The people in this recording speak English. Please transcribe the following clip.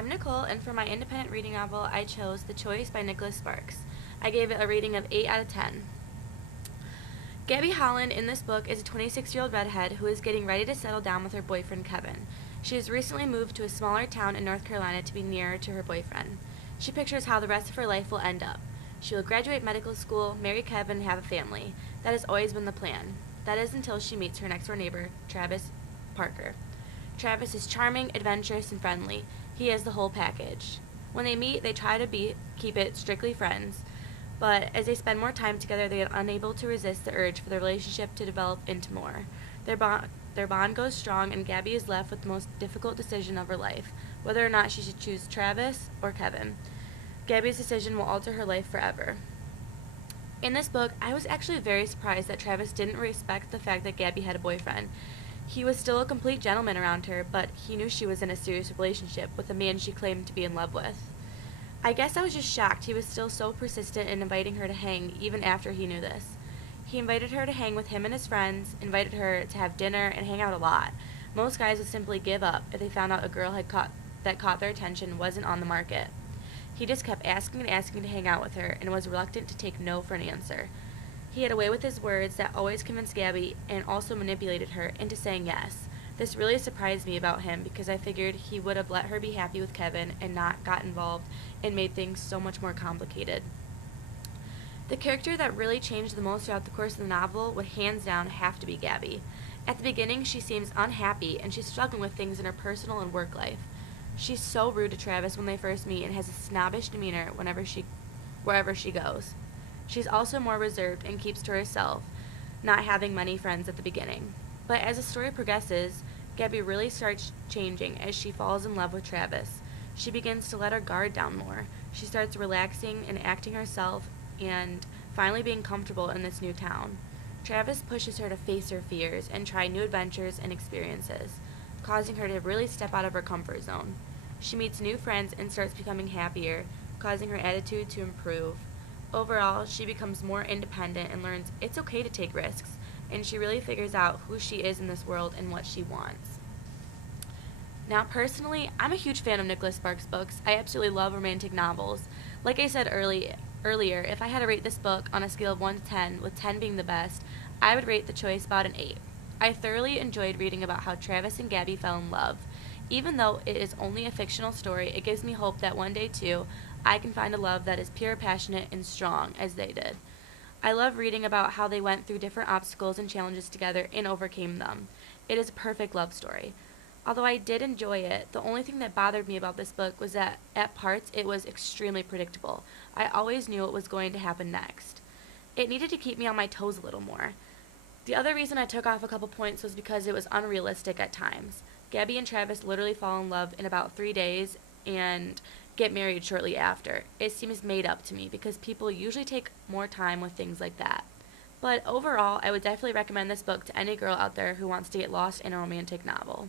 I'm Nicole, and for my independent reading novel, I chose The Choice by Nicholas Sparks. I gave it a rating of 8 out of 10. Gabby Holland in this book is a 26-year-old redhead who is getting ready to settle down with her boyfriend Kevin. She has recently moved to a smaller town in North Carolina to be nearer to her boyfriend. She pictures how the rest of her life will end up. She will graduate medical school, marry Kevin, and have a family. That has always been the plan. That is until she meets her next-door neighbor, Travis Parker. Travis is charming, adventurous, and friendly. He has the whole package. When they meet, they try to keep it strictly friends, but as they spend more time together, they are unable to resist the urge for the relationship to develop into more. Their bond goes strong, and Gabby is left with the most difficult decision of her life, whether or not she should choose Travis or Kevin. Gabby's decision will alter her life forever. In this book, I was actually very surprised that Travis didn't respect the fact that Gabby had a boyfriend. He was still a complete gentleman around her, but he knew she was in a serious relationship with a man she claimed to be in love with. I guess I was just shocked he was still so persistent in inviting her to hang even after he knew this. He invited her to hang with him and his friends, invited her to have dinner, and hang out a lot. Most guys would simply give up if they found out a girl that caught their attention wasn't on the market. He just kept asking and asking to hang out with her and was reluctant to take no for an answer. He had a way with his words that always convinced Gabby and also manipulated her into saying yes. This really surprised me about him because I figured he would have let her be happy with Kevin and not got involved and made things so much more complicated. The character that really changed the most throughout the course of the novel would hands down have to be Gabby. At the beginning, she seems unhappy and she's struggling with things in her personal and work life. She's so rude to Travis when they first meet and has a snobbish demeanor wherever she goes. She's also more reserved and keeps to herself, not having many friends at the beginning. But as the story progresses, Gabby really starts changing as she falls in love with Travis. She begins to let her guard down more. She starts relaxing and acting herself and finally being comfortable in this new town. Travis pushes her to face her fears and try new adventures and experiences, causing her to really step out of her comfort zone. She meets new friends and starts becoming happier, causing her attitude to improve. Overall, she becomes more independent and learns it's okay to take risks, and she really figures out who she is in this world and what she wants. Now, personally, I'm a huge fan of Nicholas Sparks' books. I absolutely love romantic novels. Like I said earlier, if I had to rate this book on a scale of 1 to 10, with 10 being the best, I would rate The Choice about an 8. I thoroughly enjoyed reading about how Travis and Gabby fell in love. Even though it is only a fictional story, it gives me hope that one day, too, I can find a love that is pure, passionate, and strong, as they did. I love reading about how they went through different obstacles and challenges together and overcame them. It is a perfect love story. Although I did enjoy it, the only thing that bothered me about this book was that, at parts, it was extremely predictable. I always knew what was going to happen next. It needed to keep me on my toes a little more. The other reason I took off a couple points was because it was unrealistic at times. Gabby and Travis literally fall in love in about 3 days and get married shortly after. It seems made up to me because people usually take more time with things like that. But overall, I would definitely recommend this book to any girl out there who wants to get lost in a romantic novel.